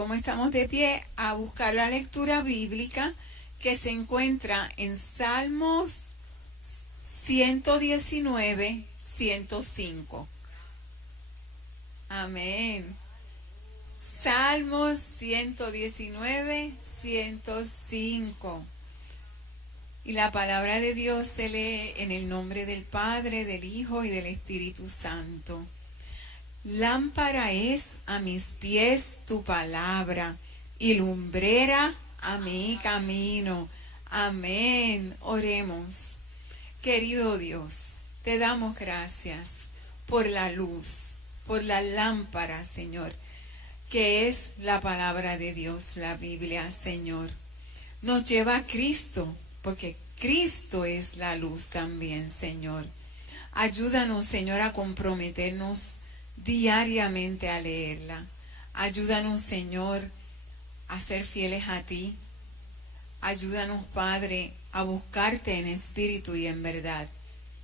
como estamos de pie, a buscar la lectura bíblica que se encuentra en Salmos 119, 105. Amén. Salmos 119, 105. Y la palabra de Dios se lee en el nombre del Padre, del Hijo y del Espíritu Santo. Lámpara es a mis pies tu palabra y lumbrera a mi camino. Amén. Oremos. Querido Dios, te damos gracias por la luz, por la lámpara, Señor, que es la palabra de Dios, la Biblia, Señor. Nos lleva a Cristo, porque Cristo es la luz también, Señor. Ayúdanos, Señor, a comprometernos diariamente a leerla. Ayúdanos, Señor, a ser fieles a ti. Ayúdanos, Padre, a buscarte en espíritu y en verdad.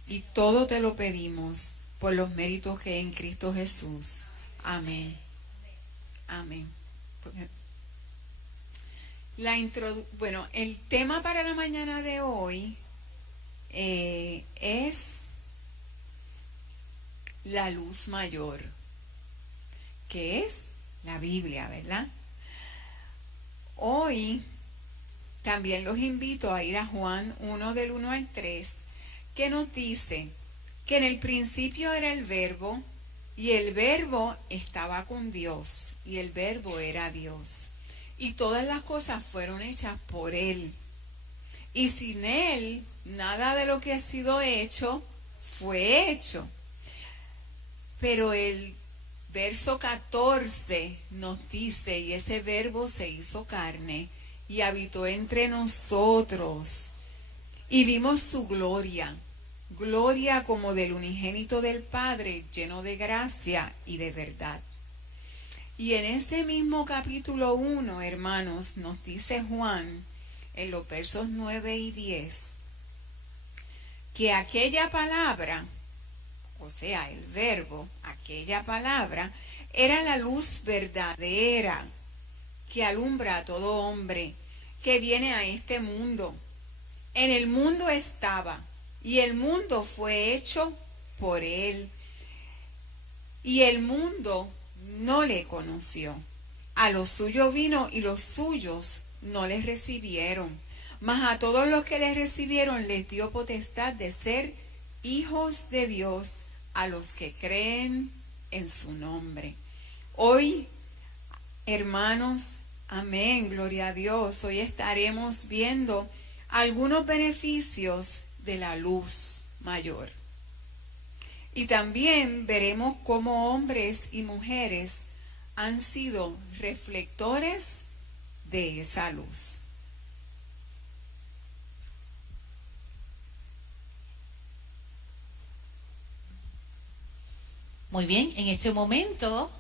Y todo te lo pedimos por los méritos que hay en Cristo Jesús. Amén. Amén. Bueno, el tema para la mañana de hoy es la luz mayor, que es la Biblia, ¿verdad? Hoy también los invito a ir a Juan 1 del 1 al 3, que nos dice que en el principio era el Verbo, y el Verbo estaba con Dios, y el Verbo era Dios. Y todas las cosas fueron hechas por Él. Y sin Él, nada de lo que ha sido hecho fue hecho. Pero el verso 14 nos dice, y ese Verbo se hizo carne y habitó entre nosotros. Y vimos su gloria, gloria como del unigénito del Padre, lleno de gracia y de verdad. Y en ese mismo capítulo 1, hermanos, nos dice Juan, en los versos 9 y 10, que aquella palabra, o sea, el Verbo, aquella palabra, era la luz verdadera que alumbra a todo hombre que viene a este mundo. En el mundo estaba, y el mundo fue hecho por Él, y el mundo no le conoció. A los suyos vino y los suyos no les recibieron. Mas a todos los que les recibieron les dio potestad de ser hijos de Dios, a los que creen en su nombre. Hoy, hermanos, amén, gloria a Dios, hoy estaremos viendo algunos beneficios de la luz mayor. Y también veremos cómo hombres y mujeres han sido reflectores de esa luz. Muy bien, en este momento,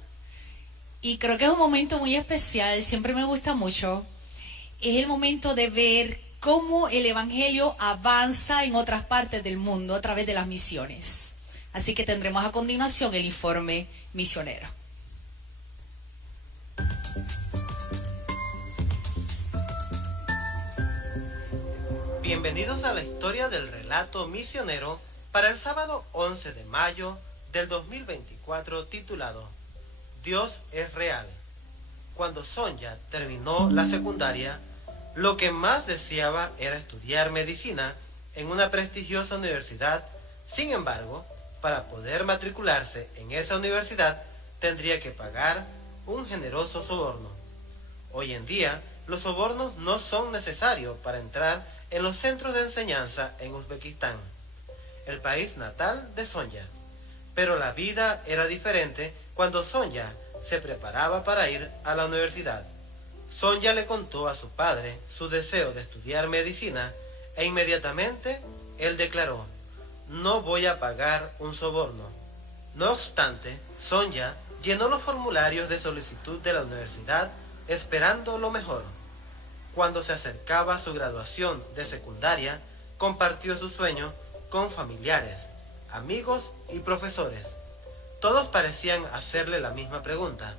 y creo que es un momento muy especial, siempre me gusta mucho, es el momento de ver cómo el Evangelio avanza en otras partes del mundo a través de las misiones. Así que tendremos a continuación el informe misionero. Bienvenidos a la historia del relato misionero para el sábado 11 de mayo del 2024, titulado Dios es real. Cuando Sonia terminó la secundaria, lo que más deseaba era estudiar medicina en una prestigiosa universidad. Sin embargo, para poder matricularse en esa universidad tendría que pagar un generoso soborno. Hoy en día, los sobornos no son necesarios para entrar en los centros de enseñanza en Uzbekistán, el país natal de Sonia. Pero la vida era diferente cuando Sonia se preparaba para ir a la universidad. Sonia le contó a su padre su deseo de estudiar medicina e inmediatamente él declaró: no voy a pagar un soborno. No obstante, Sonia llenó los formularios de solicitud de la universidad esperando lo mejor. Cuando se acercaba su graduación de secundaria, compartió su sueño con familiares, amigos y profesores. Todos parecían hacerle la misma pregunta: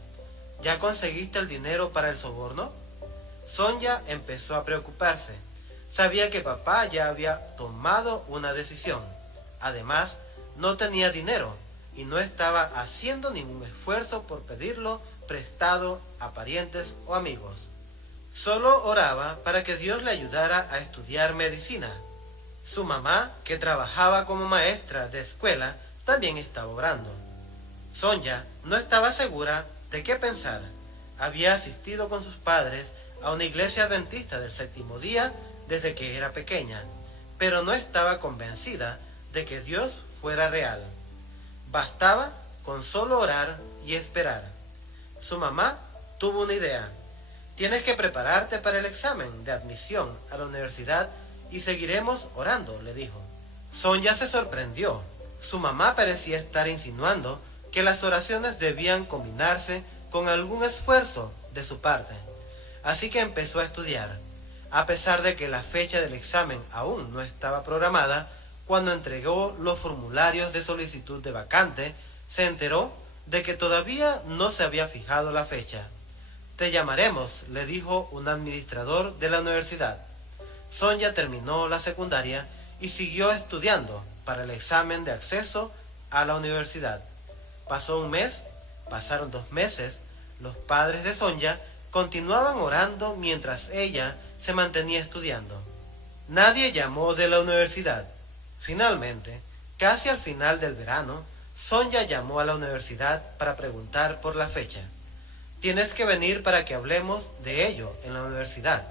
¿Ya conseguiste el dinero para el soborno? Sonia empezó a preocuparse. Sabía que papá ya había tomado una decisión. Además, no tenía dinero y no estaba haciendo ningún esfuerzo por pedirlo prestado a parientes o amigos. Solo oraba para que Dios le ayudara a estudiar medicina. Su mamá, que trabajaba como maestra de escuela, también estaba orando. Sonia no estaba segura de qué pensar. Había asistido con sus padres a una iglesia adventista del séptimo día desde que era pequeña, pero no estaba convencida de que Dios fuera real. Bastaba con solo orar y esperar. Su mamá tuvo una idea. Tienes que prepararte para el examen de admisión a la universidad y seguiremos orando, le dijo. Sonia se sorprendió. Su mamá parecía estar insinuando que las oraciones debían combinarse con algún esfuerzo de su parte. Así que empezó a estudiar. A pesar de que la fecha del examen aún no estaba programada, cuando entregó los formularios de solicitud de vacante, se enteró de que todavía no se había fijado la fecha. Te llamaremos, le dijo un administrador de la universidad. Sonia terminó la secundaria y siguió estudiando para el examen de acceso a la universidad. Pasó un mes, pasaron 2 meses, los padres de Sonia continuaban orando mientras ella se mantenía estudiando. Nadie llamó de la universidad. Finalmente, casi al final del verano, Sonia llamó a la universidad para preguntar por la fecha. Tienes que venir para que hablemos de ello en la universidad,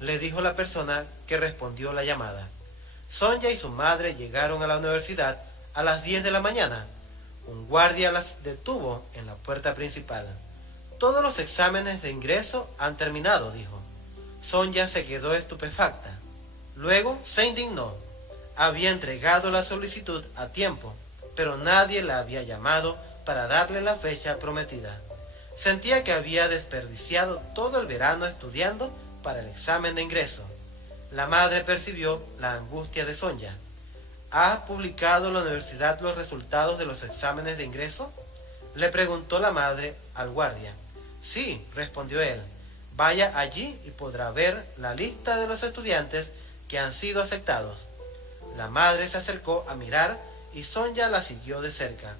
le dijo la persona que respondió la llamada. Sonia y su madre llegaron a la universidad a las 10 de la mañana. Un guardia las detuvo en la puerta principal. Todos los exámenes de ingreso han terminado, dijo. Sonia se quedó estupefacta. Luego se indignó. Había entregado la solicitud a tiempo, pero nadie la había llamado para darle la fecha prometida. Sentía que había desperdiciado todo el verano estudiando para el examen de ingreso. La madre percibió la angustia de Sonia. ¿Ha publicado la universidad los resultados de los exámenes de ingreso?, le preguntó la madre al guardia. Sí, respondió él. Vaya allí y podrá ver la lista de los estudiantes que han sido aceptados. La madre se acercó a mirar y Sonia la siguió de cerca.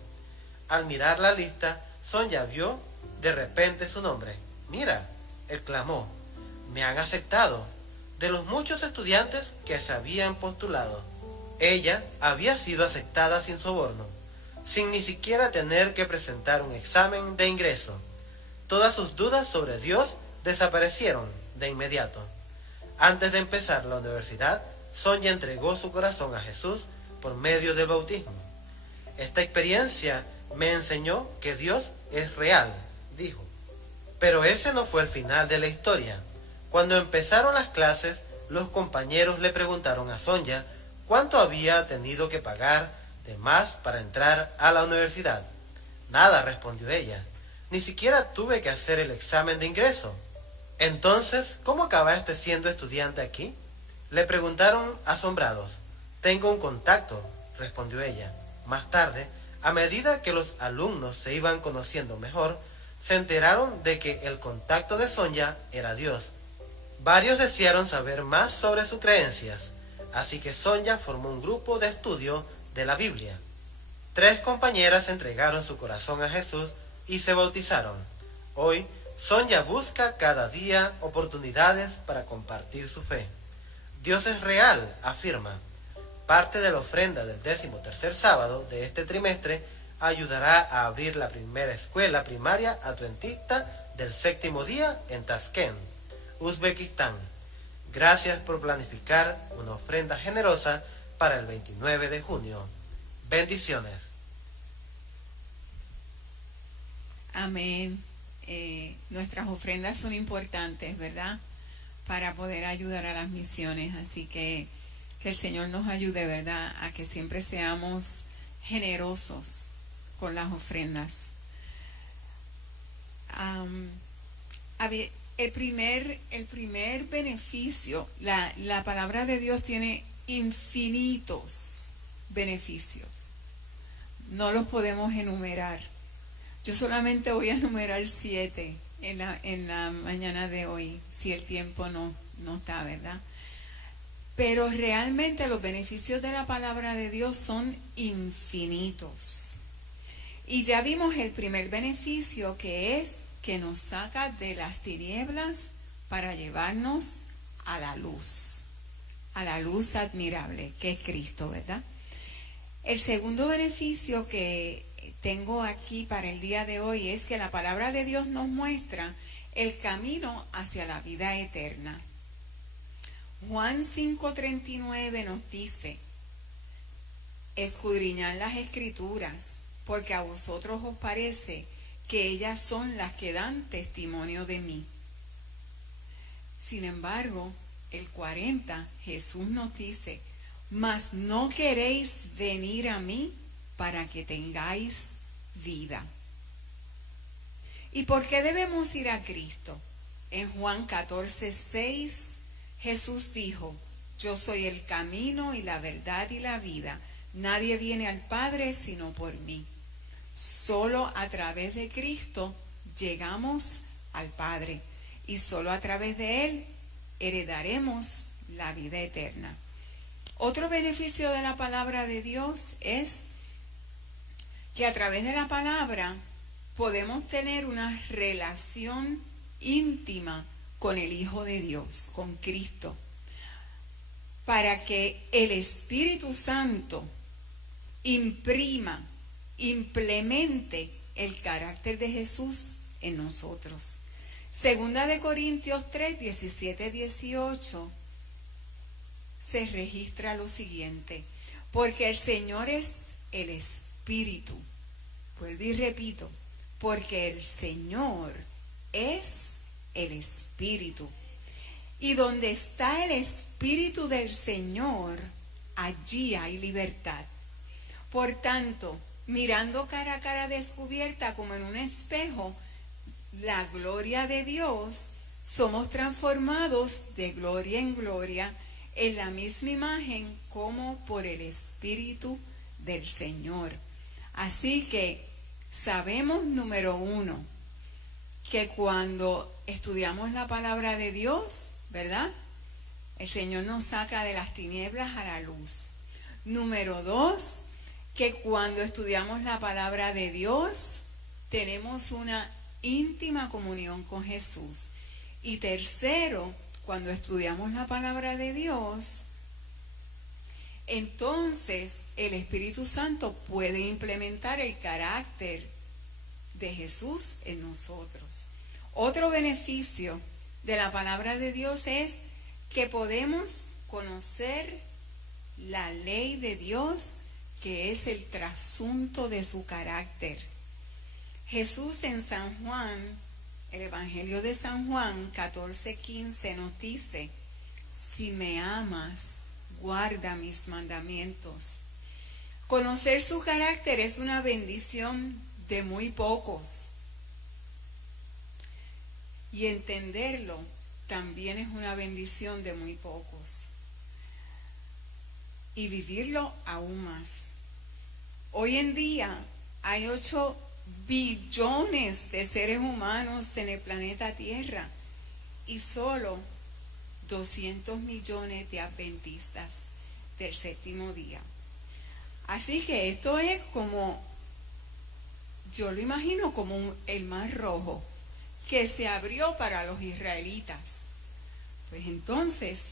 Al mirar la lista, Sonia vio de repente su nombre. Mira, exclamó, me han aceptado, de los muchos estudiantes que se habían postulado. Ella había sido aceptada sin soborno, sin ni siquiera tener que presentar un examen de ingreso. Todas sus dudas sobre Dios desaparecieron de inmediato. Antes de empezar la universidad, Sonia entregó su corazón a Jesús por medio del bautismo. Esta experiencia me enseñó que Dios es real, dijo. Pero ese no fue el final de la historia. Cuando empezaron las clases, los compañeros le preguntaron a Sonia cuánto había tenido que pagar de más para entrar a la universidad. Nada, respondió ella. Ni siquiera tuve que hacer el examen de ingreso. Entonces, ¿cómo acabaste siendo estudiante aquí?, le preguntaron asombrados. Tengo un contacto, respondió ella. Más tarde, a medida que los alumnos se iban conociendo mejor, se enteraron de que el contacto de Sonia era Dios. Varios desearon saber más sobre sus creencias, así que Sonia formó un grupo de estudio de la Biblia. 3 compañeras entregaron su corazón a Jesús y se bautizaron. Hoy, Sonia busca cada día oportunidades para compartir su fe. Dios es real, afirma. Parte de la ofrenda del 13º sábado de este trimestre ayudará a abrir la primera escuela primaria adventista del 7º día en Tashkent, Uzbekistán. Gracias por planificar una ofrenda generosa para el 29 de junio. Bendiciones. Amén. Nuestras ofrendas son importantes, ¿verdad?, para poder ayudar a las misiones. Así que el Señor nos ayude, ¿verdad?, a que siempre seamos generosos con las ofrendas. El primer beneficio, la palabra de Dios tiene infinitos beneficios. No los podemos enumerar. Yo solamente voy a enumerar 7. en la mañana de hoy, si el tiempo no está, ¿verdad? Pero realmente los beneficios de la palabra de Dios son infinitos. Y ya vimos el primer beneficio, que es que nos saca de las tinieblas para llevarnos a la luz admirable, que es Cristo, ¿verdad? El segundo beneficio que tengo aquí para el día de hoy es que la palabra de Dios nos muestra el camino hacia la vida eterna. Juan 5:39 nos dice: escudriñad las escrituras, porque a vosotros os parece que ellas son las que dan testimonio de mí. Sin embargo, el 40, Jesús nos dice: mas no queréis venir a mí para que tengáis vida. ¿Y por qué debemos ir a Cristo? En Juan 14:6, Jesús dijo: yo soy el camino y la verdad y la vida. Nadie viene al Padre sino por mí. Solo a través de Cristo llegamos al Padre, y solo a través de Él heredaremos la vida eterna. Otro beneficio de la palabra de Dios es que a través de la palabra podemos tener una relación íntima con el Hijo de Dios, con Cristo, para que el Espíritu Santo implemente el carácter de Jesús en nosotros. Segunda de Corintios 3, 17, 18 se registra lo siguiente: porque el Señor es el Espíritu. Vuelvo y repito: porque el Señor es el Espíritu. Y donde está el Espíritu del Señor, allí hay libertad. Por tanto, mirando cara a cara descubierta como en un espejo la gloria de Dios, somos transformados de gloria en gloria en la misma imagen como por el Espíritu del Señor. Así que sabemos, número uno, que cuando estudiamos la palabra de Dios, ¿verdad?, el Señor nos saca de las tinieblas a la luz. Número dos, que cuando estudiamos la palabra de Dios, tenemos una íntima comunión con Jesús. Y tercero, cuando estudiamos la palabra de Dios, entonces el Espíritu Santo puede implementar el carácter de Jesús en nosotros. Otro beneficio de la palabra de Dios es que podemos conocer la ley de Dios, que es el trasunto de su carácter. Jesús en San Juan, el Evangelio de San Juan 14:15 nos dice: si me amas, guarda mis mandamientos. Conocer su carácter es una bendición de muy pocos, y entenderlo también es una bendición de muy pocos, y vivirlo aún más. Hoy en día hay 8 billones de seres humanos en el planeta Tierra y solo 200 millones de adventistas del séptimo día. Así que esto es como, yo lo imagino como el Mar Rojo que se abrió para los israelitas. Pues entonces,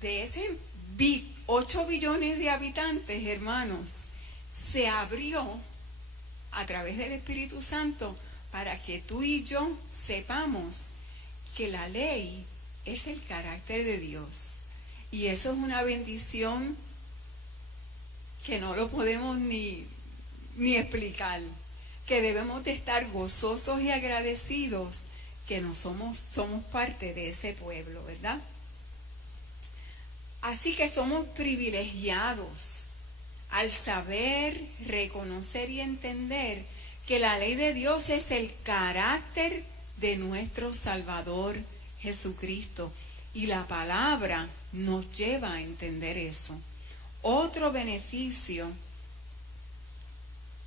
de ese 8 billones de habitantes, hermanos, se abrió a través del Espíritu Santo para que tú y yo sepamos que la ley es el carácter de Dios. Y eso es una bendición que no lo podemos ni explicar, que debemos de estar gozosos y agradecidos que no somos parte de ese pueblo, ¿verdad? Así que somos privilegiados al saber, reconocer y entender que la ley de Dios es el carácter de nuestro Salvador Jesucristo, y la palabra nos lleva a entender eso. Otro beneficio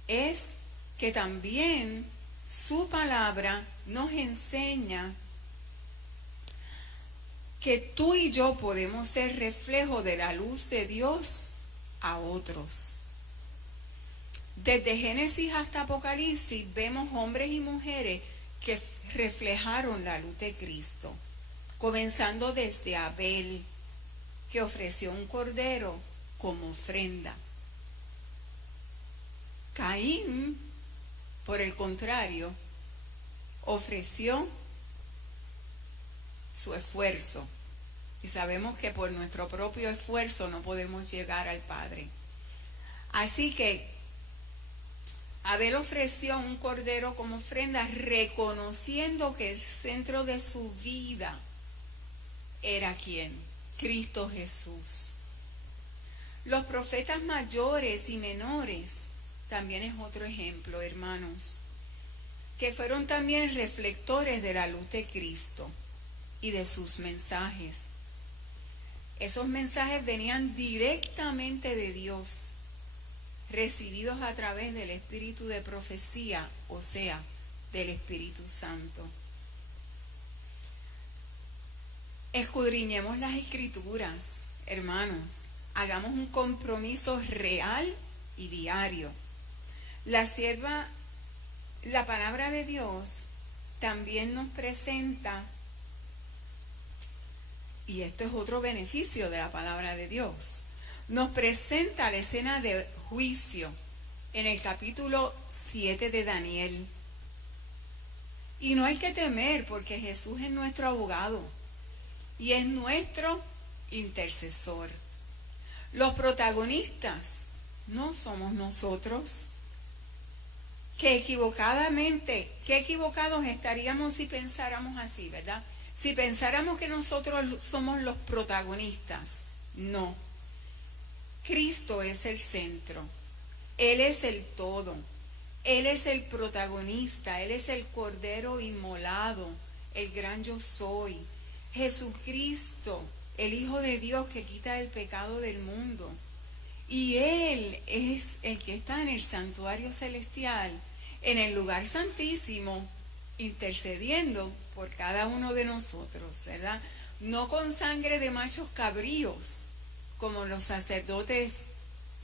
es que también su palabra nos enseña que tú y yo podemos ser reflejo de la luz de Dios a otros. Desde Génesis hasta Apocalipsis vemos hombres y mujeres que reflejaron la luz de Cristo, comenzando desde Abel, que ofreció un cordero como ofrenda. Caín, por el contrario, ofreció su esfuerzo. Y sabemos que por nuestro propio esfuerzo no podemos llegar al Padre. Así que Abel ofreció un cordero como ofrenda, reconociendo que el centro de su vida era ¿quién? Cristo Jesús. Los profetas mayores y menores también es otro ejemplo, hermanos, que fueron también reflectores de la luz de Cristo y de sus mensajes. Esos mensajes venían directamente de Dios, recibidos a través del espíritu de profecía, o sea, del Espíritu Santo. Escudriñemos las Escrituras, hermanos. Hagamos un compromiso real y diario. La palabra de Dios también nos presenta, y esto es otro beneficio de la palabra de Dios, nos presenta la escena de juicio en el capítulo 7 de Daniel. Y no hay que temer, porque Jesús es nuestro abogado y es nuestro intercesor. Los protagonistas no somos nosotros. Qué equivocados estaríamos si pensáramos así, ¿verdad? Si pensáramos que nosotros somos los protagonistas. No. Cristo es el centro. Él es el todo. Él es el protagonista. Él es el Cordero inmolado, el gran yo soy. Jesucristo, el Hijo de Dios que quita el pecado del mundo. Y Él es el que está en el santuario celestial, en el lugar santísimo, intercediendo por cada uno de nosotros, ¿verdad? No con sangre de machos cabríos, como los sacerdotes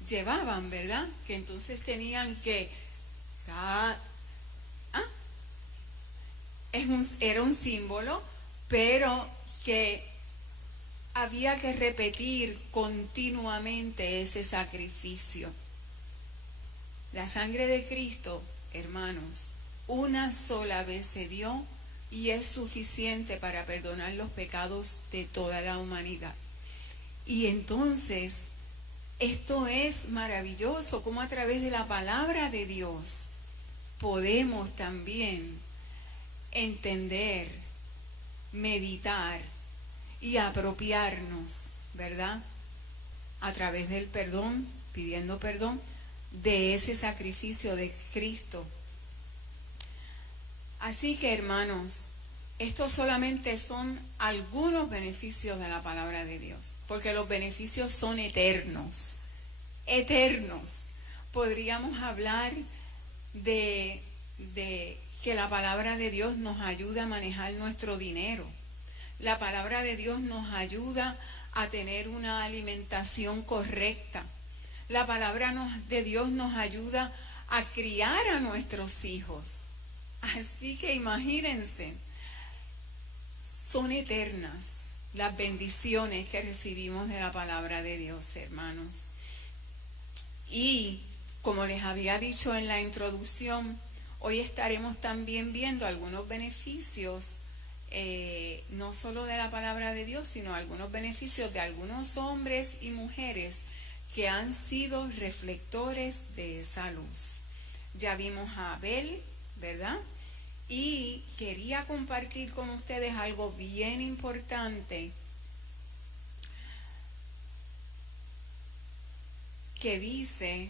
llevaban, ¿verdad? Que entonces tenían que... era un símbolo, pero que había que repetir continuamente ese sacrificio. La sangre de Cristo, hermanos, una sola vez se dio y es suficiente para perdonar los pecados de toda la humanidad. Y entonces, esto es maravilloso, como a través de la palabra de Dios podemos también entender, meditar y apropiarnos, ¿verdad? A través del perdón, pidiendo perdón, de ese sacrificio de Cristo. Así que, hermanos, estos solamente son algunos beneficios de la palabra de Dios, porque los beneficios son eternos, eternos. Podríamos hablar de que la palabra de Dios nos ayuda a manejar nuestro dinero. La palabra de Dios nos ayuda a tener una alimentación correcta. La palabra de Dios nos ayuda a criar a nuestros hijos. Así que imagínense, son eternas las bendiciones que recibimos de la palabra de Dios, hermanos. Y como les había dicho en la introducción, hoy estaremos también viendo algunos beneficios, no solo de la palabra de Dios, sino algunos beneficios de algunos hombres y mujeres que han sido reflectores de esa luz. Ya vimos a Abel, ¿verdad? Y quería compartir con ustedes algo bien importante que dice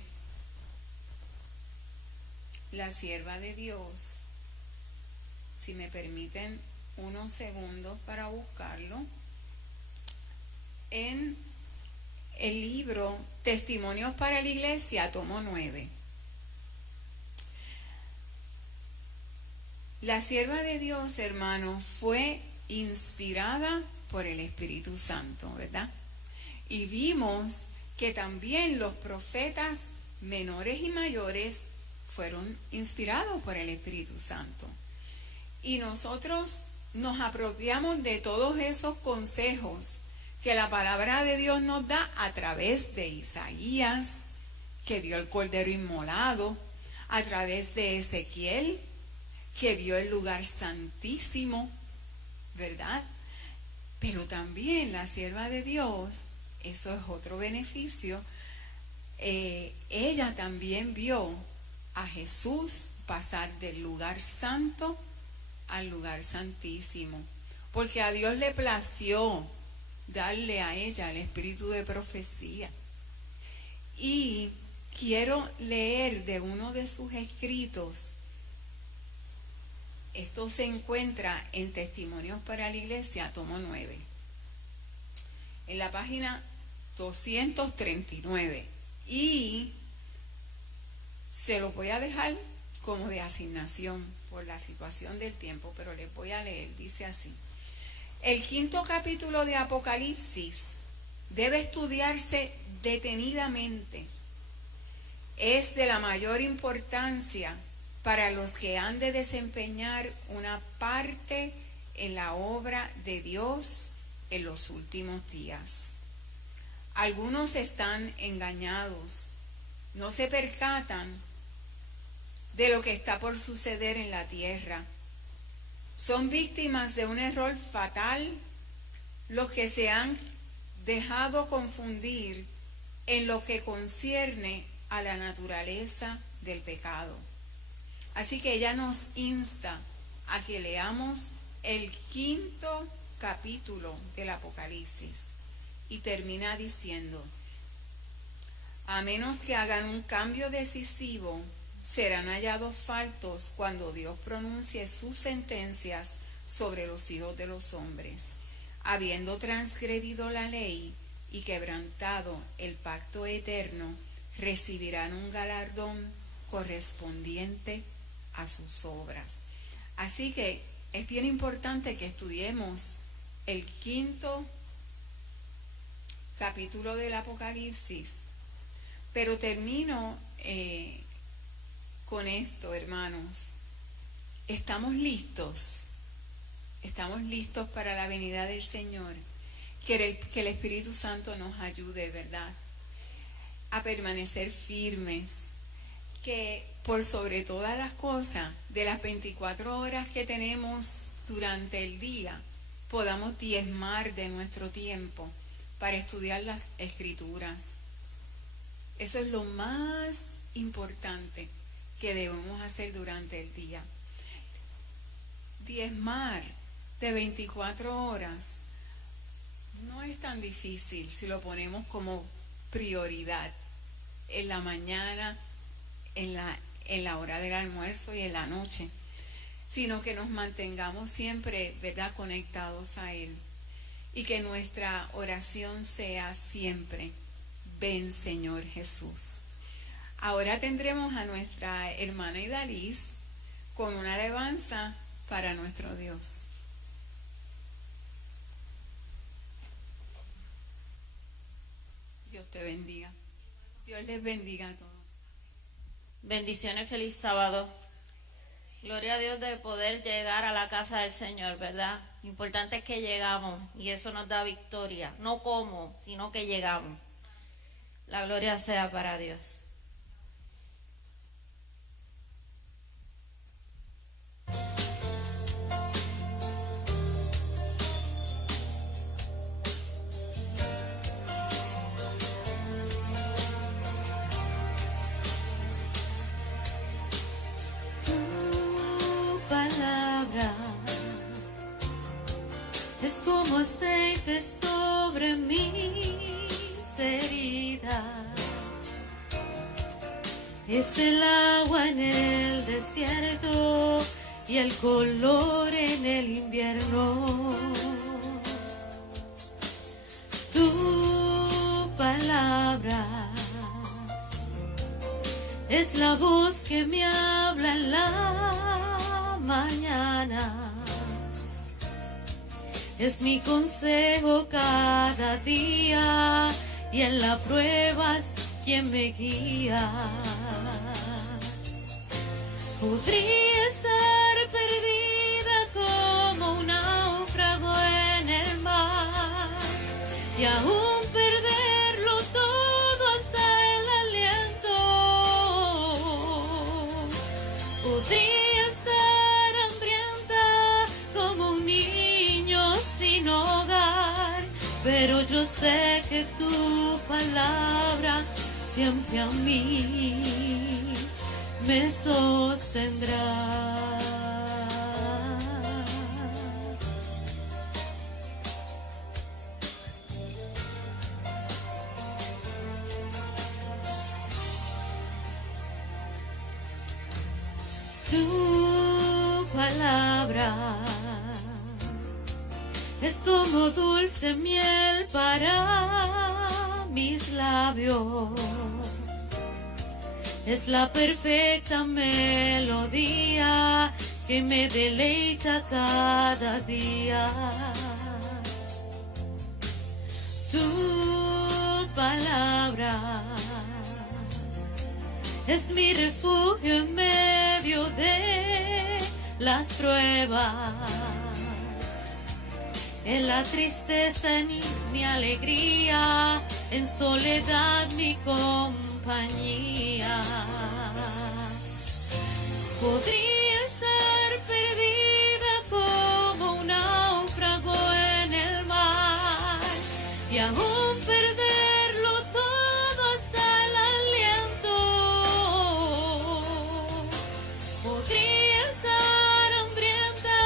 la sierva de Dios. Si me permiten unos segundos para buscarlo. En el libro Testimonios para la Iglesia, tomo 9. La sierva de Dios, hermano, fue inspirada por el Espíritu Santo, ¿verdad? Y vimos que también los profetas menores y mayores fueron inspirados por el Espíritu Santo. Y nosotros nos apropiamos de todos esos consejos que la palabra de Dios nos da a través de Isaías, que vio el cordero inmolado, a través de Ezequiel, que vio el lugar santísimo, ¿verdad? Pero también la sierva de Dios, eso es otro beneficio, ella también vio a Jesús pasar del lugar santo al lugar santísimo, porque a Dios le plació darle a ella el espíritu de profecía. Y quiero leer de uno de sus escritos. Esto se encuentra en Testimonios para la Iglesia, tomo 9, en la página 239. Y se lo voy a dejar como de asignación por la situación del tiempo, pero les voy a leer. Dice así: el 5º capítulo de Apocalipsis debe estudiarse detenidamente. Es de la mayor importancia para los que han de desempeñar una parte en la obra de Dios en los últimos días. Algunos están engañados, no se percatan de lo que está por suceder en la tierra. Son víctimas de un error fatal los que se han dejado confundir en lo que concierne a la naturaleza del pecado. Así que ella nos insta a que leamos el 5º capítulo del Apocalipsis y termina diciendo: a menos que hagan un cambio decisivo, serán hallados faltos cuando Dios pronuncie sus sentencias sobre los hijos de los hombres, habiendo transgredido la ley y quebrantado el pacto eterno, recibirán un galardón correspondiente a sus obras. Así que es bien importante que estudiemos el 5º capítulo del Apocalipsis, pero termino con esto, hermanos. ¿Estamos listos? ¿Estamos listos para la venida del Señor? Que el Espíritu Santo nos ayude, ¿verdad?, a permanecer firmes, que por sobre todas las cosas, de las 24 horas que tenemos durante el día, podamos diezmar de nuestro tiempo para estudiar las Escrituras. Eso es lo más importante que debemos hacer durante el día. Diezmar de 24 horas no es tan difícil si lo ponemos como prioridad en la mañana, en la hora del almuerzo y en la noche, sino que nos mantengamos siempre, ¿verdad?, conectados a Él, y que nuestra oración sea siempre: ven, Señor Jesús. Ahora tendremos a nuestra hermana Idalis con una alabanza para nuestro Dios. Dios te bendiga. Dios les bendiga a todos. Bendiciones, feliz sábado. Gloria a Dios de poder llegar a la casa del Señor, ¿verdad? Lo importante es que llegamos y eso nos da victoria. No cómo, sino que llegamos. La gloria sea para Dios. Es como aceite sobre mis heridas, es el agua en el desierto y el color en el invierno. Tu palabra es la voz que me habla en la mañana. sana. Es mi consejo cada día y en la prueba es quien me guía. Podría estar perdida como un náufrago en el mar y aún perderlo todo hasta el aliento. Podría estar hambrienta como un niño sin hogar, pero yo sé que tu palabra siempre a mí me sostendrá. Tu palabra es como dulce miel para mis labios. Es la perfecta melodía que me deleita cada día. Tu palabra es mi refugio en medio de las pruebas. En la tristeza, en mi alegría, en soledad mi compañía. Podría estar perdida como un náufrago en el mar y aún perderlo todo hasta el aliento. Podría estar hambrienta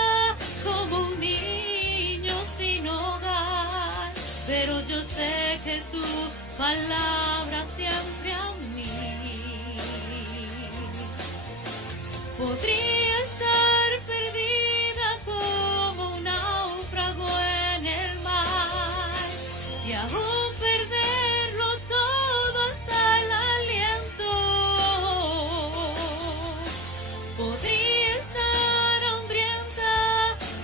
como un niño sin hogar, pero yo sé que tu palabra siempre a mí. Podría estar perdida como un náufrago en el mar y aún perderlo todo hasta el aliento. Podría estar hambrienta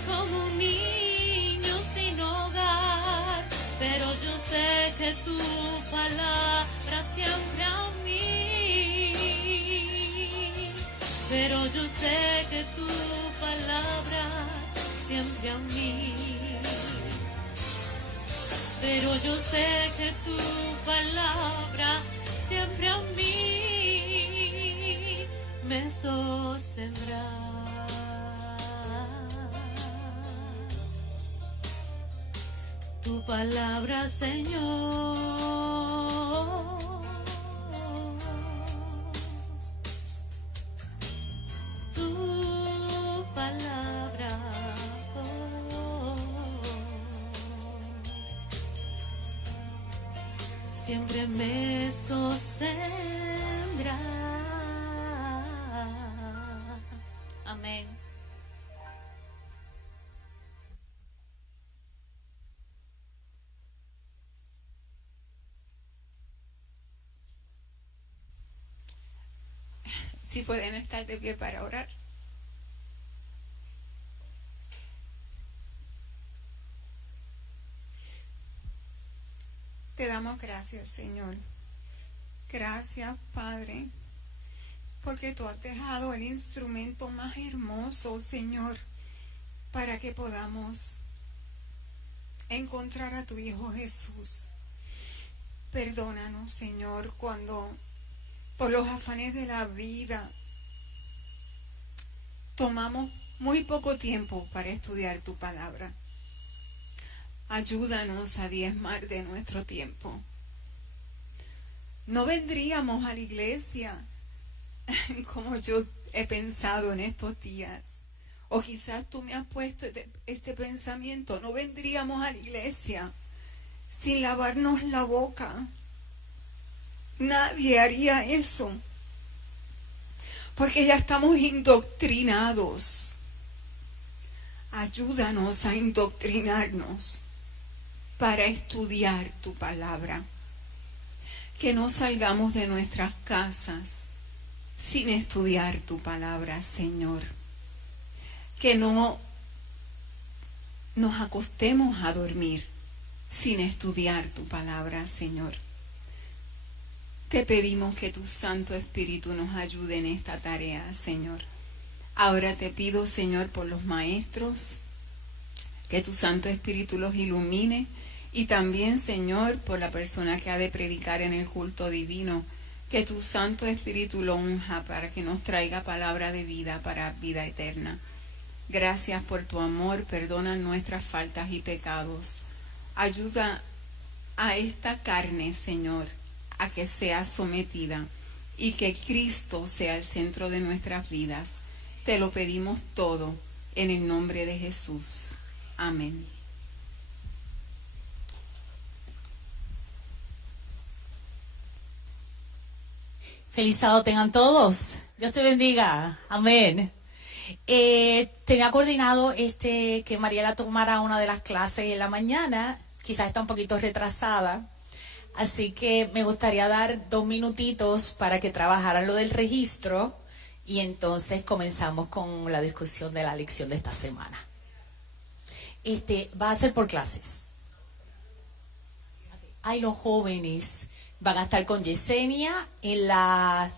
como un niño sin hogar, pero yo sé que tu palabra siempre a mí. Pero yo sé que tu palabra siempre a mí. Pero yo sé que tu palabra siempre a mí me sostendrá. Tu palabra, Señor, tu palabra, siempre me sostendrá. Amén. Si pueden estar de pie para orar. Te damos gracias, Señor. Gracias, Padre, porque tú has dejado el instrumento más hermoso, Señor, para que podamos encontrar a tu Hijo Jesús. Perdónanos, Señor, cuando por los afanes de la vida tomamos muy poco tiempo para estudiar tu palabra. Ayúdanos a diezmar de nuestro tiempo. No vendríamos a la iglesia como yo he pensado en estos días. O quizás tú me has puesto este pensamiento. No vendríamos a la iglesia sin lavarnos la boca. Nadie haría eso. Porque ya estamos indoctrinados. Ayúdanos a indoctrinarnos para estudiar tu palabra. Que no salgamos de nuestras casas sin estudiar tu palabra, Señor. que no nos acostemos a dormir sin estudiar tu palabra, Señor. Te pedimos que tu Santo Espíritu nos ayude en esta tarea, Señor. Ahora te pido, Señor, por los maestros, que tu Santo Espíritu los ilumine, y también, Señor, por la persona que ha de predicar en el culto divino, que tu Santo Espíritu lo unja para que nos traiga palabra de vida para vida eterna. Gracias por tu amor, perdona nuestras faltas y pecados. Ayuda a esta carne, Señor, a que sea sometida y que Cristo sea el centro de nuestras vidas. Te lo pedimos todo en el nombre de Jesús. Amén. Feliz sábado tengan todos. Dios te bendiga. Amén. Tenía coordinado que Mariela tomara una de las clases en la mañana. Quizás está un poquito retrasada. Así que me gustaría dar 2 minutitos para que trabajaran lo del registro. Y entonces comenzamos con la discusión de la lección de esta semana. Va a ser por clases. Ay, los jóvenes van a estar con Yesenia en la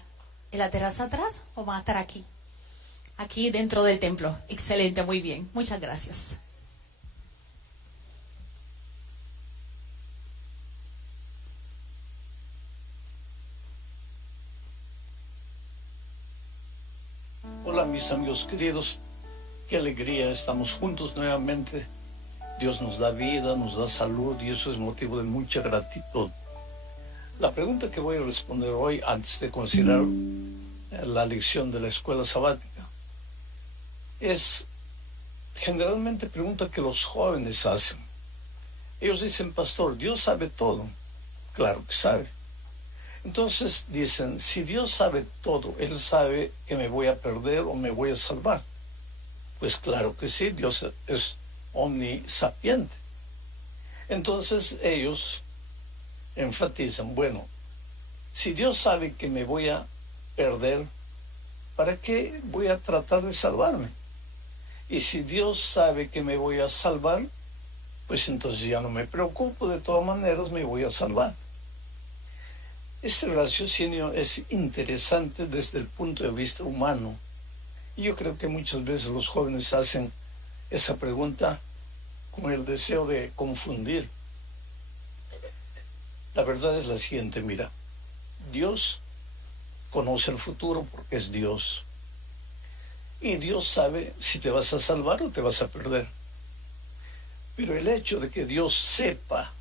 terraza atrás, o van a estar aquí. Aquí dentro del templo. Excelente, muy bien. Muchas gracias. Hola mis amigos queridos, qué alegría, estamos juntos nuevamente. Dios nos da vida, nos da salud y eso es motivo de mucha gratitud. La pregunta que voy a responder hoy, antes de considerar la lección de la escuela sabática, es generalmente pregunta que los jóvenes hacen. Ellos dicen, pastor, ¿Dios sabe todo? Claro que sabe. Entonces dicen, si Dios sabe todo, Él sabe que me voy a perder o me voy a salvar. Pues claro que sí, Dios es omnisapiente. Entonces ellos enfatizan, bueno, si Dios sabe que me voy a perder, ¿para qué voy a tratar de salvarme? Y si Dios sabe que me voy a salvar, pues entonces ya no me preocupo, de todas maneras me voy a salvar. Este raciocinio es interesante desde el punto de vista humano. Y yo creo que muchas veces los jóvenes hacen esa pregunta con el deseo de confundir. La verdad es la siguiente, mira, Dios conoce el futuro porque es Dios. Y Dios sabe si te vas a salvar o te vas a perder. Pero el hecho de que Dios sepa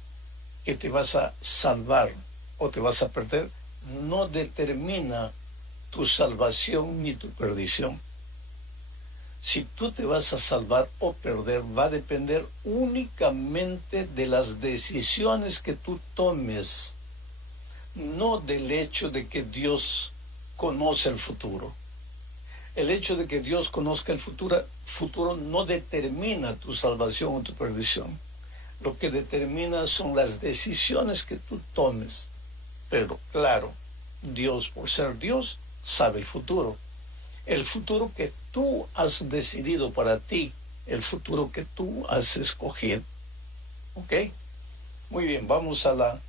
que te vas a salvar o te vas a perder no determina tu salvación ni tu perdición. Si tú te vas a salvar o perder va a depender únicamente de las decisiones que tú tomes, no del hecho de que Dios conoce el futuro. El hecho de que Dios conozca el futuro no determina tu salvación o tu perdición. Lo que determina son las decisiones que tú tomes. Pero claro, Dios, por ser Dios, sabe el futuro. El futuro que tú has decidido para ti, el futuro que tú has escogido. ¿Ok? Muy bien, vamos a la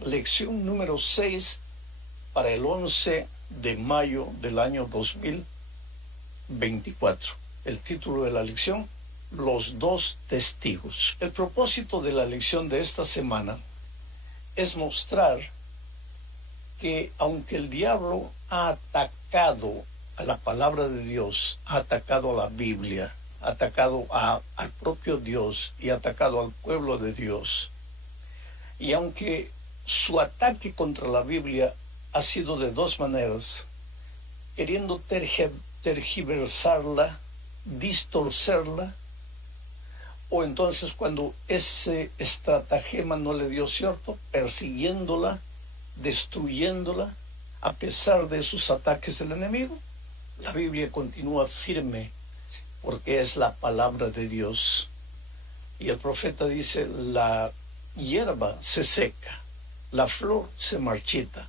lección número 6 para el 11 de mayo del año 2024. El título de la lección, Los dos testigos. El propósito de la lección de esta semana es mostrar que aunque el diablo ha atacado a la palabra de Dios, ha atacado a la Biblia, ha atacado al propio Dios y ha atacado al pueblo de Dios, y aunque su ataque contra la Biblia ha sido de dos maneras, queriendo tergiversarla, distorcerla, o entonces cuando ese estratagema no le dio cierto, persiguiéndola, destruyéndola, a pesar de esos ataques del enemigo, la Biblia continúa firme porque es la palabra de Dios. Y el profeta dice, la hierba se seca, la flor se marchita,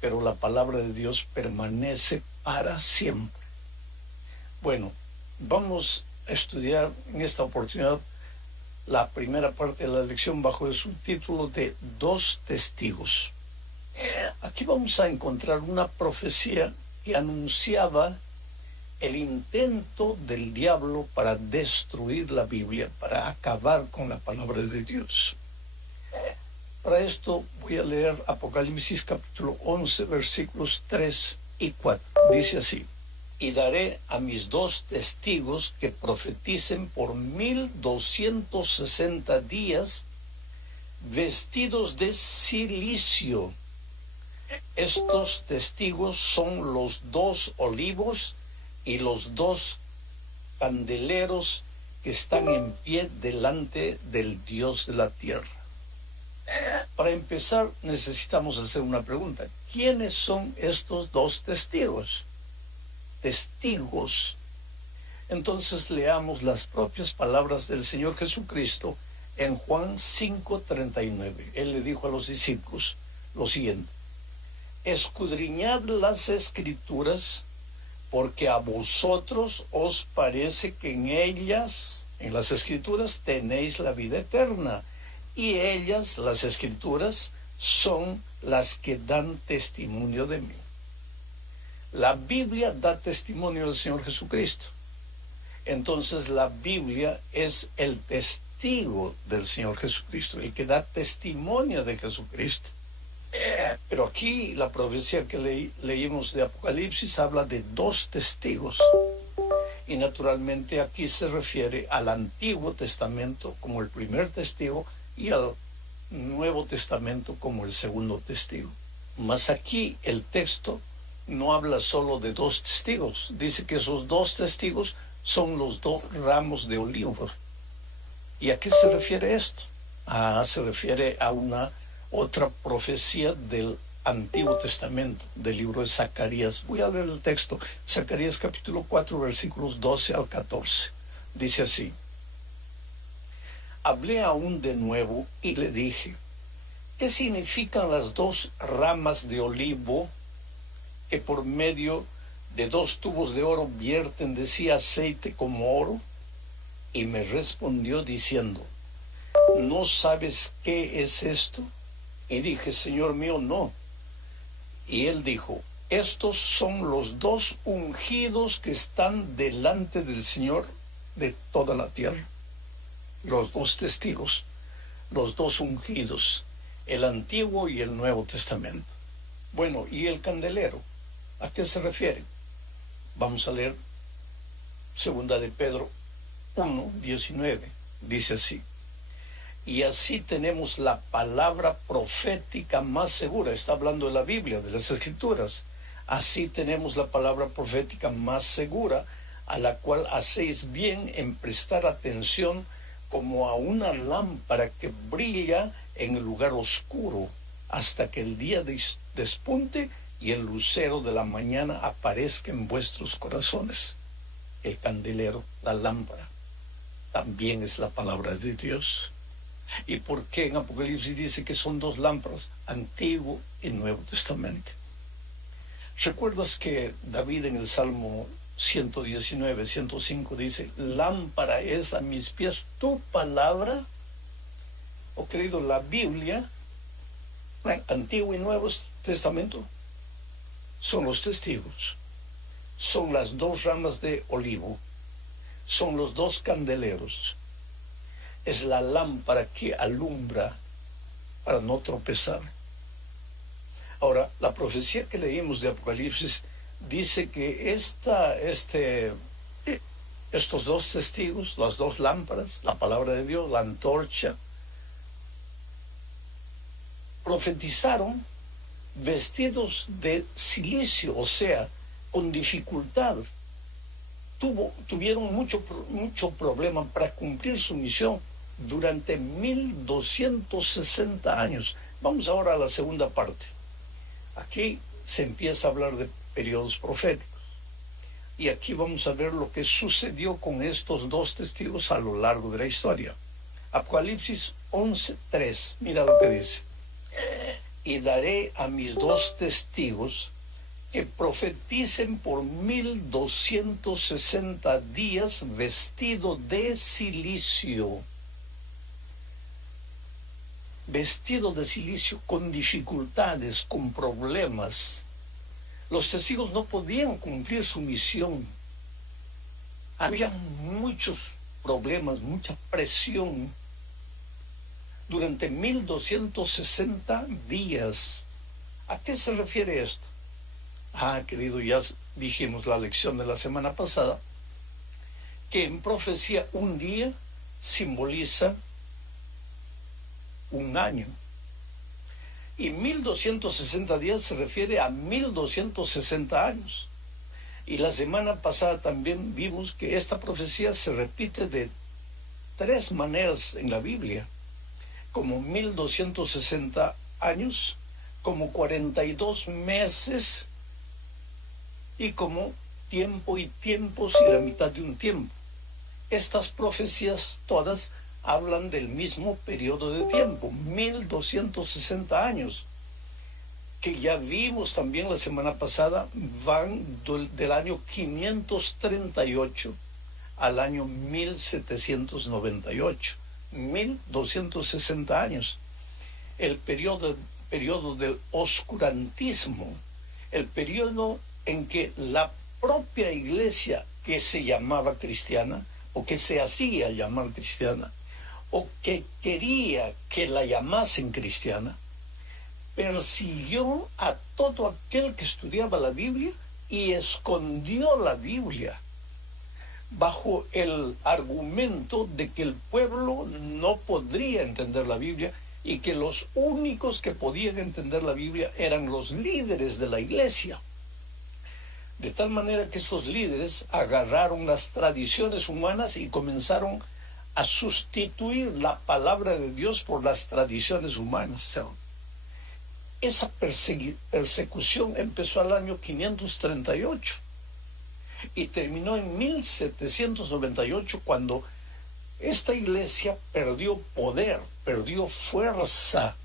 pero la palabra de Dios permanece para siempre. Bueno, vamos a estudiar en esta oportunidad la primera parte de la lección bajo el subtítulo de Dos testigos. Aquí vamos a encontrar una profecía que anunciaba el intento del diablo para destruir la Biblia, para acabar con la palabra de Dios. Para esto voy a leer Apocalipsis capítulo 11, versículos 3 y 4. Dice así: y daré a mis dos testigos que profeticen por 1260 días, vestidos de cilicio. Estos testigos son los dos olivos y los dos candeleros que están en pie delante del Dios de la tierra. Para empezar, necesitamos hacer una pregunta. ¿Quiénes son estos dos testigos? Testigos. Entonces leamos las propias palabras del Señor Jesucristo en Juan 5:39. Él le dijo a los discípulos lo siguiente: escudriñad las Escrituras, porque a vosotros os parece que en ellas, en las Escrituras, tenéis la vida eterna, y ellas, las Escrituras, son las que dan testimonio de mí. La Biblia da testimonio del Señor Jesucristo. Entonces la Biblia es el testigo del Señor Jesucristo, el que da testimonio de Jesucristo. Pero aquí la profecía que leímos de Apocalipsis habla de dos testigos. Y naturalmente aquí se refiere al Antiguo Testamento como el primer testigo y al Nuevo Testamento como el segundo testigo. Mas aquí el texto no habla solo de dos testigos. Dice que esos dos testigos son los dos ramos de olivo. ¿Y a qué se refiere esto? Se refiere a una otra profecía del Antiguo Testamento, del libro de Zacarías. Voy a leer el texto. Zacarías capítulo 4, versículos 12 al 14. Dice así: hablé aún de nuevo y le dije: ¿qué significan las dos ramas de olivo que por medio de dos tubos de oro vierten de sí aceite como oro? Y me respondió diciendo: ¿no sabes qué es esto? Y dije: Señor mío, no. Y él dijo: estos son los dos ungidos que están delante del Señor de toda la tierra. Los dos testigos, los dos ungidos, el Antiguo y el Nuevo Testamento. Bueno, ¿y el candelero? ¿A qué se refiere? Vamos a leer Segunda de Pedro 1:19. Dice así: y así tenemos la palabra profética más segura. Está hablando de la Biblia, de las Escrituras. Así tenemos la palabra profética más segura, a la cual hacéis bien en prestar atención como a una lámpara que brilla en el lugar oscuro, hasta que el día despunte y el lucero de la mañana aparezca en vuestros corazones. El candelero, la lámpara, también es la palabra de Dios. ¿Y por qué en Apocalipsis dice que son dos lámparas, Antiguo y Nuevo Testamento? ¿Recuerdas que David en el Salmo 119, 105 dice: lámpara es a mis pies tu palabra? Oh, querido, la Biblia, Antiguo y Nuevo Testamento, son los testigos, son las dos ramas de olivo, son los dos candeleros. Es la lámpara que alumbra para no tropezar. Ahora, la profecía que leímos de Apocalipsis dice que estos dos testigos, las dos lámparas, la palabra de Dios, la antorcha, profetizaron vestidos de cilicio, o sea, con dificultad. Tuvieron mucho problema para cumplir su misión durante 1260 años. Vamos ahora a la segunda parte. Aquí se empieza a hablar de periodos proféticos. Y aquí vamos a ver lo que sucedió con estos dos testigos a lo largo de la historia. Apocalipsis 11:3. Mira lo que dice: y daré a mis dos testigos que profeticen por 1260 días vestido de silicio. Vestido de silicio, con dificultades, con problemas. Los testigos no podían cumplir su misión. Había muchos problemas, mucha presión. Durante 1260 días. ¿A qué se refiere esto? Querido, ya dijimos la lección de la semana pasada, que en profecía un día simboliza un año. Y 1260 días se refiere a 1260 años. Y la semana pasada también vimos que esta profecía se repite de 3 maneras en la Biblia. Como 1260 años, como 42 meses y como tiempo y tiempos y la mitad de un tiempo. Estas profecías todas hablan del mismo periodo de tiempo, 1260 años, que ya vimos también la semana pasada, van del año 538 al año 1798, 1260 años. El periodo del oscurantismo, el periodo en que la propia iglesia que se llamaba cristiana, o que se hacía llamar cristiana, o que quería que la llamasen cristiana, persiguió a todo aquel que estudiaba la Biblia y escondió la Biblia bajo el argumento de que el pueblo no podría entender la Biblia y que los únicos que podían entender la Biblia eran los líderes de la iglesia. De tal manera que esos líderes agarraron las tradiciones humanas y comenzaron a sustituir la palabra de Dios por las tradiciones humanas. Esa persecución empezó al año 538 y terminó en 1798, cuando esta iglesia perdió poder, perdió fuerza,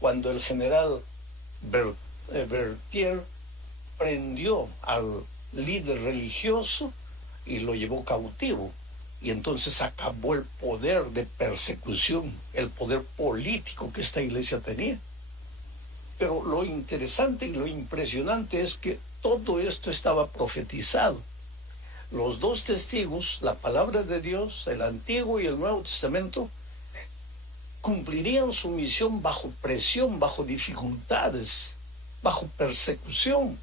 cuando el general Berthier prendió al líder religioso y lo llevó cautivo. Y entonces acabó el poder de persecución, el poder político que esta iglesia tenía. Pero lo interesante y lo impresionante es que todo esto estaba profetizado. Los 2 testigos, la palabra de Dios, el Antiguo y el Nuevo Testamento, cumplirían su misión bajo presión, bajo dificultades, bajo persecución.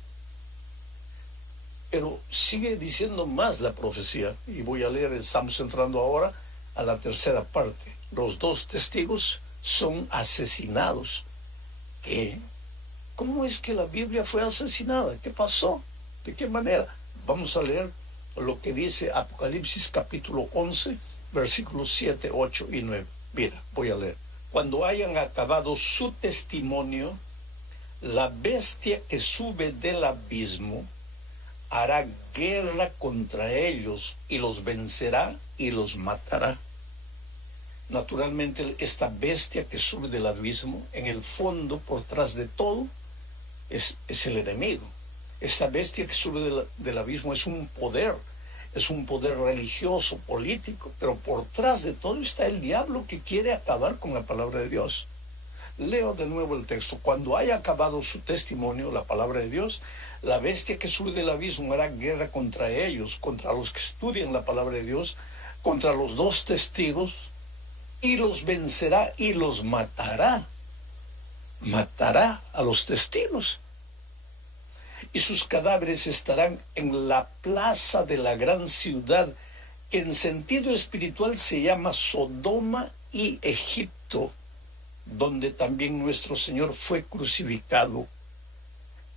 Pero sigue diciendo más la profecía, y voy a leer, estamos entrando ahora a la tercera parte. Los 2 testigos son asesinados. ¿Qué? ¿Cómo es que la Biblia fue asesinada? ¿Qué pasó? ¿De qué manera? Vamos a leer lo que dice Apocalipsis capítulo 11, versículos 7, 8 y 9. Mira, voy a leer. Cuando hayan acabado su testimonio, la bestia que sube del abismo hará guerra contra ellos y los vencerá y los matará. Naturalmente, esta bestia que sube del abismo, en el fondo, por tras de todo, es el enemigo. Esta bestia que sube del abismo es un poder religioso, político, pero por tras de todo está el diablo, que quiere acabar con la palabra de Dios. Leo de nuevo el texto. Cuando haya acabado su testimonio, la palabra de Dios, la bestia que sube del abismo hará guerra contra ellos, contra los que estudian la palabra de Dios, contra los 2 testigos, y los vencerá y los matará. Matará a los testigos. Y sus cadáveres estarán en la plaza de la gran ciudad, que en sentido espiritual se llama Sodoma y Egipto, donde también nuestro Señor fue crucificado.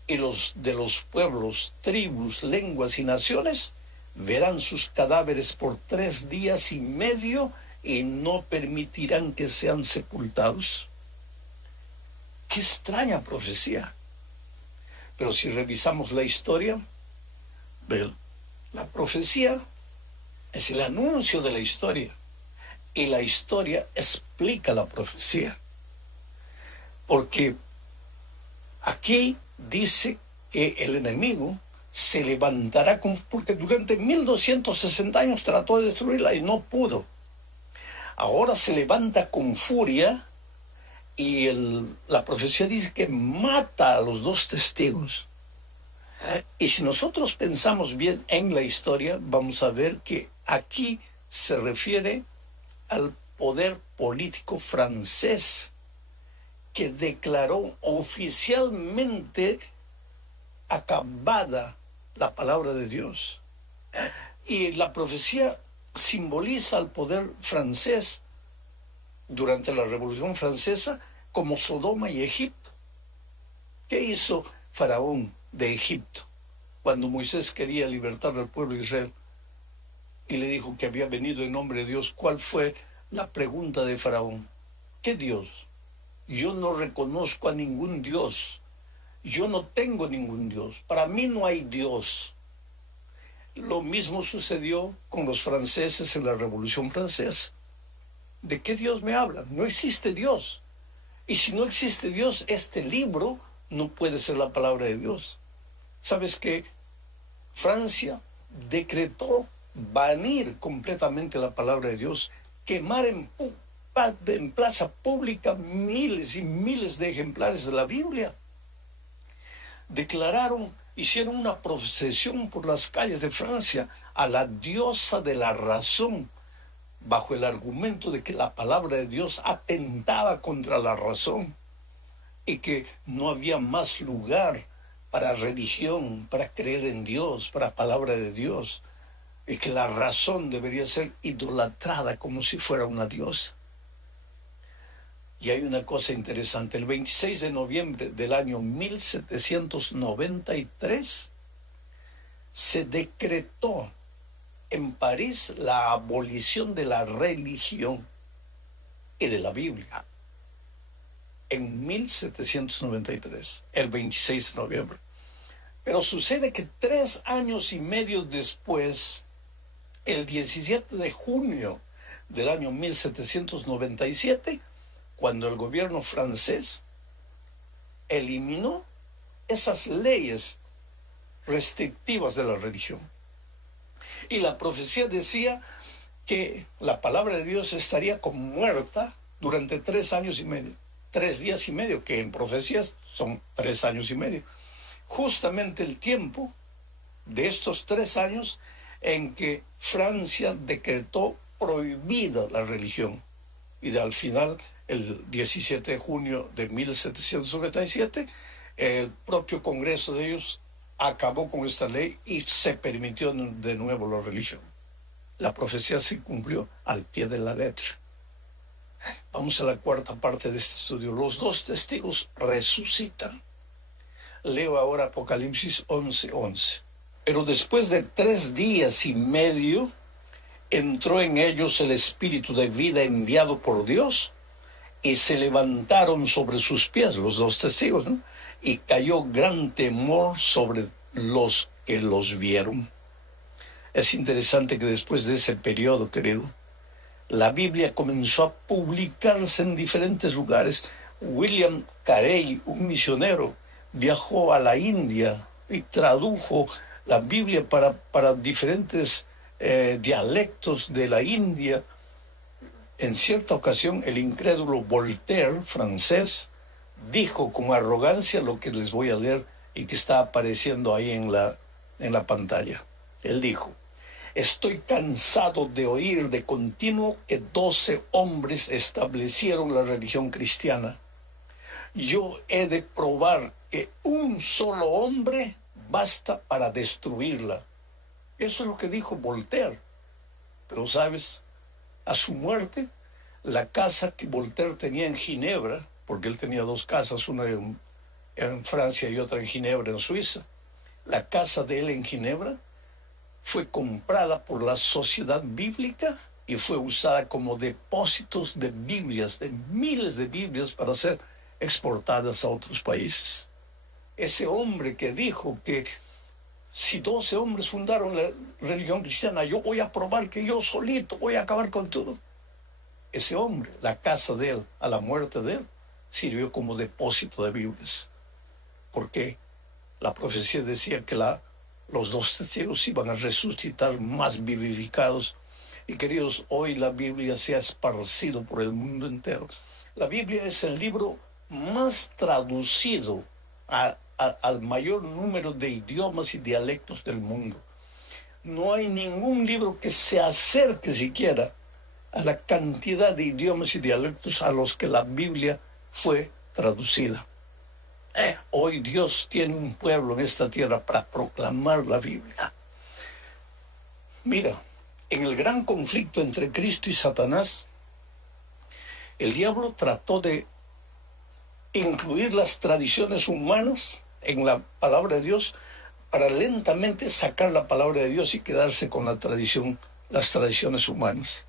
Y los de los pueblos, tribus, lenguas y naciones verán sus cadáveres por 3 días y medio y no permitirán que sean sepultados. Qué extraña profecía. Pero si revisamos la historia, la profecía es el anuncio de la historia, y la historia explica la profecía. Porque aquí dice que el enemigo se levantará, porque durante 1260 años trató de destruirla y no pudo. Ahora se levanta con furia y la profecía dice que mata a los dos testigos. Y si nosotros pensamos bien en la historia, vamos a ver que aquí se refiere al poder político francés, que declaró oficialmente acabada la palabra de Dios. Y la profecía simboliza al poder francés durante la Revolución Francesa como Sodoma y Egipto. ¿Qué hizo Faraón de Egipto cuando Moisés quería libertar al pueblo de Israel y le dijo que había venido en nombre de Dios? ¿Cuál fue la pregunta de Faraón? ¿Qué Dios? Yo no reconozco a ningún Dios. Yo no tengo ningún Dios. Para mí no hay Dios. Lo mismo sucedió con los franceses en la Revolución Francesa. ¿De qué Dios me hablan? No existe Dios. Y si no existe Dios, este libro no puede ser la palabra de Dios. ¿Sabes qué? Francia decretó banir completamente la palabra de Dios, quemar en plaza pública miles y miles de ejemplares de la Biblia. Hicieron una procesión por las calles de Francia a la diosa de la razón, bajo el argumento de que la palabra de Dios atentaba contra la razón y que no había más lugar para religión, para creer en Dios, para palabra de Dios, y que la razón debería ser idolatrada como si fuera una diosa. Y hay una cosa interesante: el 26 de noviembre del año 1793 se decretó en París la abolición de la religión y de la Biblia. En 1793, el 26 de noviembre. Pero sucede que 3 años y medio después, el 17 de junio del año 1797, cuando el gobierno francés eliminó esas leyes restrictivas de la religión. Y la profecía decía que la palabra de Dios estaría como muerta durante 3 años y medio. 3 días y medio, que en profecías son 3 años y medio. Justamente el tiempo de estos 3 años en que Francia decretó prohibida la religión. Y al final, el 17 de junio de 1797, el propio Congreso de ellos acabó con esta ley y se permitió de nuevo la religión. La profecía se cumplió al pie de la letra. Vamos a la cuarta parte de este estudio. Los 2 testigos resucitan. Leo ahora Apocalipsis 11:11. Pero después de 3 días y medio, entró en ellos el espíritu de vida enviado por Dios, y se levantaron sobre sus pies los 2 testigos, ¿no? Y cayó gran temor sobre los que los vieron. Es interesante que después de ese periodo, querido, la Biblia comenzó a publicarse en diferentes lugares. William Carey, un misionero, viajó a la India y tradujo la Biblia para diferentes dialectos de la India. En cierta ocasión, el incrédulo Voltaire, francés, dijo con arrogancia lo que les voy a leer y que está apareciendo ahí en la pantalla. Él dijo: estoy cansado de oír de continuo que 12 hombres establecieron la religión cristiana. Yo he de probar que un solo hombre basta para destruirla. Eso es lo que dijo Voltaire. Pero sabes, a su muerte, la casa que Voltaire tenía en Ginebra, porque él tenía 2 casas, una en Francia y otra en Ginebra, en Suiza, la casa de él en Ginebra fue comprada por la Sociedad Bíblica y fue usada como depósitos de Biblias, de miles de Biblias, para ser exportadas a otros países. Ese hombre que dijo que si 12 hombres fundaron la religión cristiana, yo voy a probar que yo solito voy a acabar con todo. Ese hombre, la casa de él, a la muerte de él, sirvió como depósito de Biblias. Porque La profecía decía que los dos testigos iban a resucitar más vivificados. Y queridos, hoy la Biblia se ha esparcido por el mundo entero. La Biblia es el libro más traducido al mayor número de idiomas y dialectos del mundo. No hay ningún libro que se acerque siquiera a la cantidad de idiomas y dialectos a los que la Biblia fue traducida. Hoy Dios tiene un pueblo en esta tierra para proclamar la Biblia. Mira, en el gran conflicto entre Cristo y Satanás, el diablo trató de incluir las tradiciones humanas en la palabra de Dios para lentamente sacar la palabra de Dios y quedarse con las tradiciones humanas.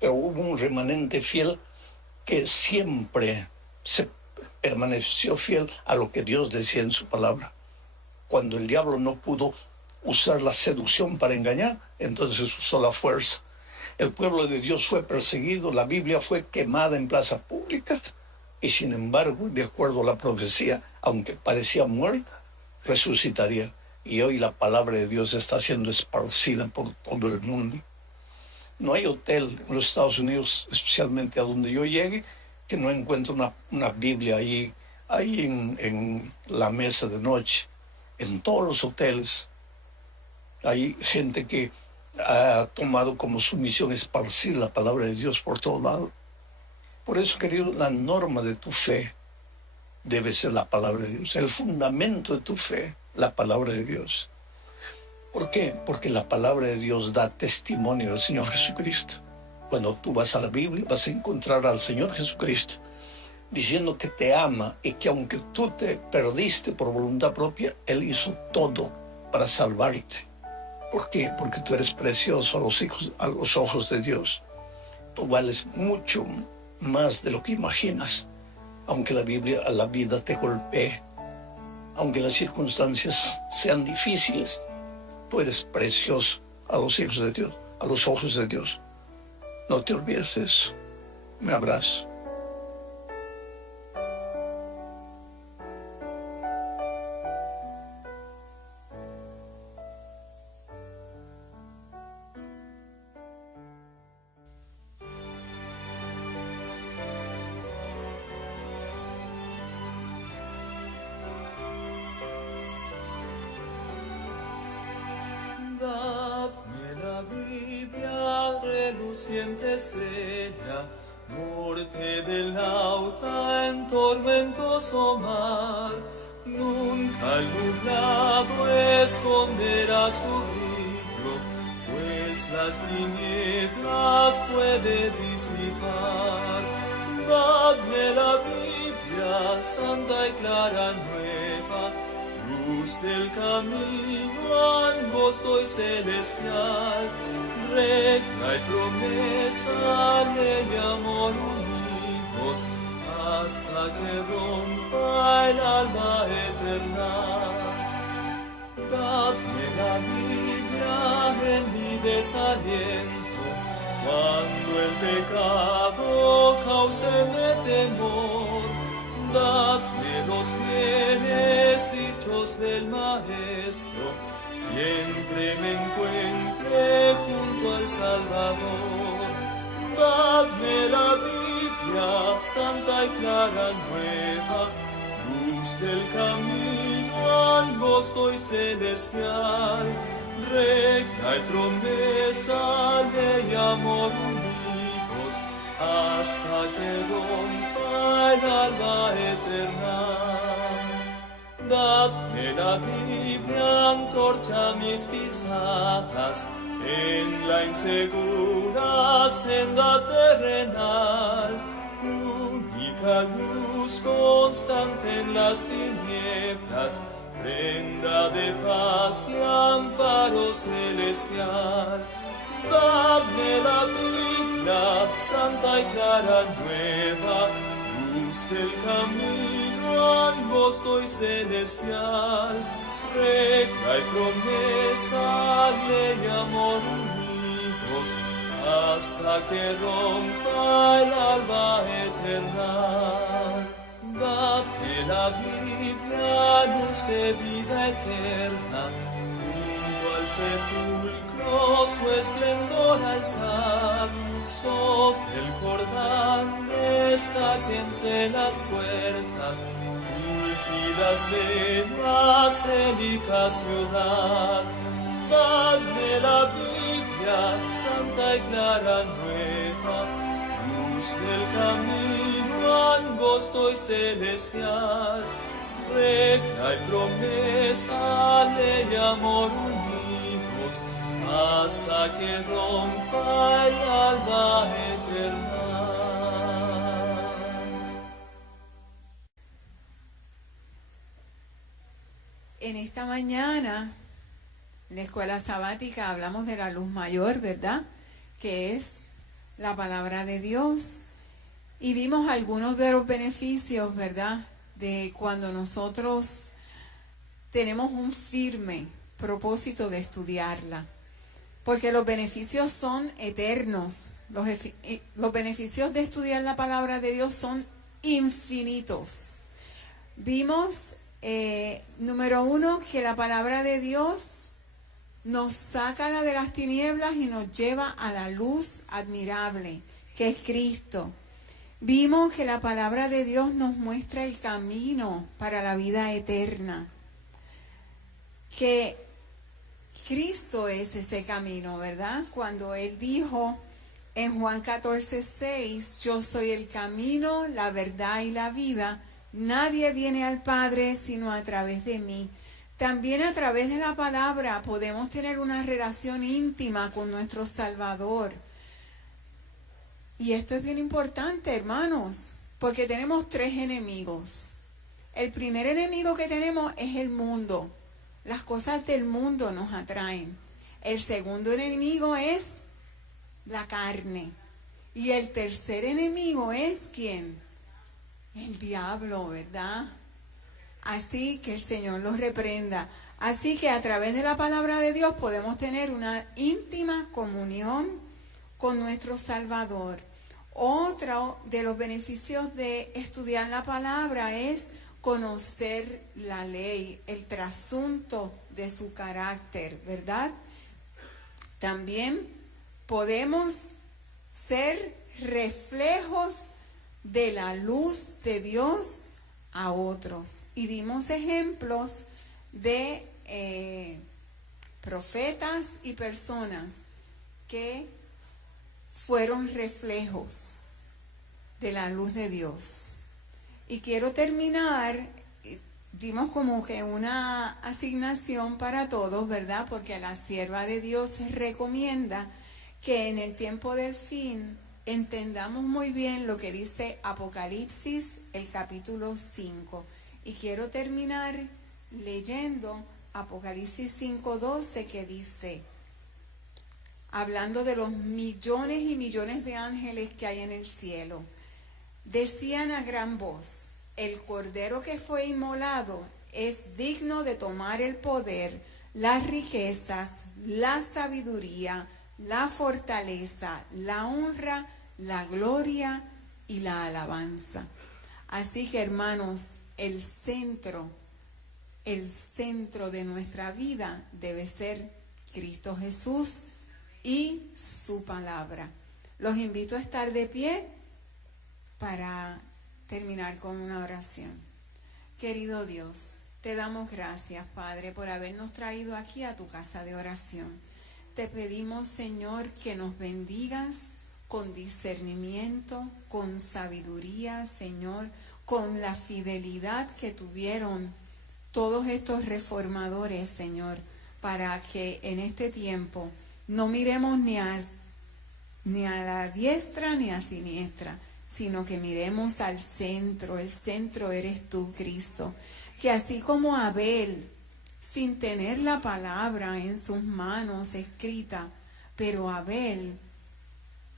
Pero hubo un remanente fiel que siempre se permaneció fiel a lo que Dios decía en su palabra. Cuando el diablo no pudo usar la seducción para engañar, entonces usó la fuerza. El pueblo de Dios fue perseguido, la Biblia fue quemada en plazas públicas, y sin embargo, de acuerdo a la profecía, aunque parecía muerta, resucitaría. Y hoy la palabra de Dios está siendo esparcida por todo el mundo. No hay hotel en los Estados Unidos, especialmente a donde yo llegue, que no encuentre una Biblia ahí en la mesa de noche. En todos los hoteles hay gente que ha tomado como su misión esparcir la palabra de Dios por todo lado. Por eso, querido, la norma de tu fe debe ser la palabra de Dios. El fundamento de tu fe, la palabra de Dios. ¿Por qué? Porque la palabra de Dios da testimonio del Señor Jesucristo. Cuando tú vas a la Biblia, vas a encontrar al Señor Jesucristo diciendo que te ama y que aunque tú te perdiste por voluntad propia, Él hizo todo para salvarte. ¿Por qué? Porque tú eres precioso a los ojos de Dios. Tú vales mucho más de lo que imaginas. Aunque la vida te golpee, aunque las circunstancias sean difíciles, tú eres precioso a los hijos de Dios, a los ojos de Dios. No te olvides de eso. Me abrazo. Dadme la Biblia, reluciente estrella, norte del nauta en tormentoso mar. Nunca el nublado esconderá su brillo, pues las tinieblas puede disipar. Dadme la Biblia, santa y clara nueva, luz del camino angosto y celestial, regla y promesa, ley y amor unidos, hasta que rompa el alma eterna. Dadme la Biblia en mi desaliento, cuando el pecado cáuseme temor. Dadme los bienes dichos del Maestro, siempre me encuentre junto al Salvador. Dadme la Biblia, santa y clara nueva, luz del camino angosto y celestial, regla y promesa, ley y amor unidos, hasta que rompa el alma eterna. Dadme la Biblia, antorcha mis pisadas en la insegura senda terrenal, única luz constante en las tinieblas, prenda de paz y amparo celestial. Dadme la Biblia, santa y clara nueva, luz del camino angosto y celestial, regla y promesa, ley y amor unidos, hasta que rompa el alba eterna. Abre la Biblia, luz de vida eterna, junto al sepulcro su esplendor alzar. Sobre el Jordán destáquense las puertas, fulgidas de la angélica ciudad. Dadme la Biblia, santa y clara nueva, luz del camino angosto y celestial, regla y promesa, ley y amor unidos, hasta que rompa el alba eterna. En esta mañana, en la escuela sabática, hablamos de la luz mayor, ¿verdad? Que es la palabra de Dios. Y vimos algunos de los beneficios, ¿verdad? De cuando nosotros tenemos un firme propósito de estudiarla. Porque los beneficios son eternos. Los beneficios de estudiar la palabra de Dios son infinitos. Vimos, número 1, que la palabra de Dios nos saca de las tinieblas y nos lleva a la luz admirable, que es Cristo. Vimos que la palabra de Dios nos muestra el camino para la vida eterna, que Cristo es ese camino, ¿verdad? Cuando Él dijo en Juan 14:6, yo soy el camino, la verdad y la vida, nadie viene al Padre sino a través de mí. También a través de la palabra podemos tener una relación íntima con nuestro Salvador. Y esto es bien importante, hermanos, porque tenemos 3 enemigos. El primer enemigo que tenemos es el mundo. Las cosas del mundo nos atraen. El segundo enemigo es la carne. Y el tercer enemigo es ¿quién? El diablo, ¿verdad? Así que el Señor los reprenda. Así que a través de la palabra de Dios podemos tener una íntima comunión con nuestro Salvador. Otro de los beneficios de estudiar la palabra es conocer la ley, el trasunto de su carácter, ¿verdad? También podemos ser reflejos de la luz de Dios a otros. Y dimos ejemplos de profetas y personas que fueron reflejos de la luz de Dios. Y quiero terminar, dimos como que una asignación para todos, ¿verdad? Porque la sierva de Dios recomienda que en el tiempo del fin entendamos muy bien lo que dice Apocalipsis, el capítulo 5. Y quiero terminar leyendo Apocalipsis 5:12, que dice, hablando de los millones y millones de ángeles que hay en el cielo, decían a gran voz, el Cordero que fue inmolado es digno de tomar el poder, las riquezas, la sabiduría, la fortaleza, la honra, la gloria y la alabanza. Así que, hermanos, el centro de nuestra vida debe ser Cristo Jesús y su palabra. Los invito a estar de pie para terminar con una oración. Querido Dios, te damos gracias, Padre, por habernos traído aquí a tu casa de oración. Te pedimos, Señor, que nos bendigas con discernimiento, con sabiduría, Señor, con la fidelidad que tuvieron todos estos reformadores, Señor, para que en este tiempo no miremos ni a la diestra ni a siniestra, sino que miremos al centro. El centro eres tú, Cristo. Que así como Abel, sin tener la palabra en sus manos escrita, pero Abel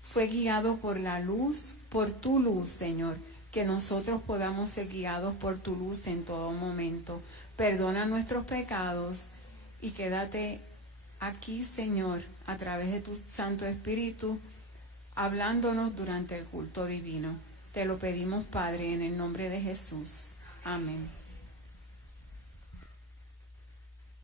fue guiado por la luz, por tu luz, Señor. Que nosotros podamos ser guiados por tu luz en todo momento. Perdona nuestros pecados y quédate aquí, Señor, a través de tu Santo Espíritu, hablándonos durante el culto divino. Te lo pedimos, Padre, en el nombre de Jesús. Amén.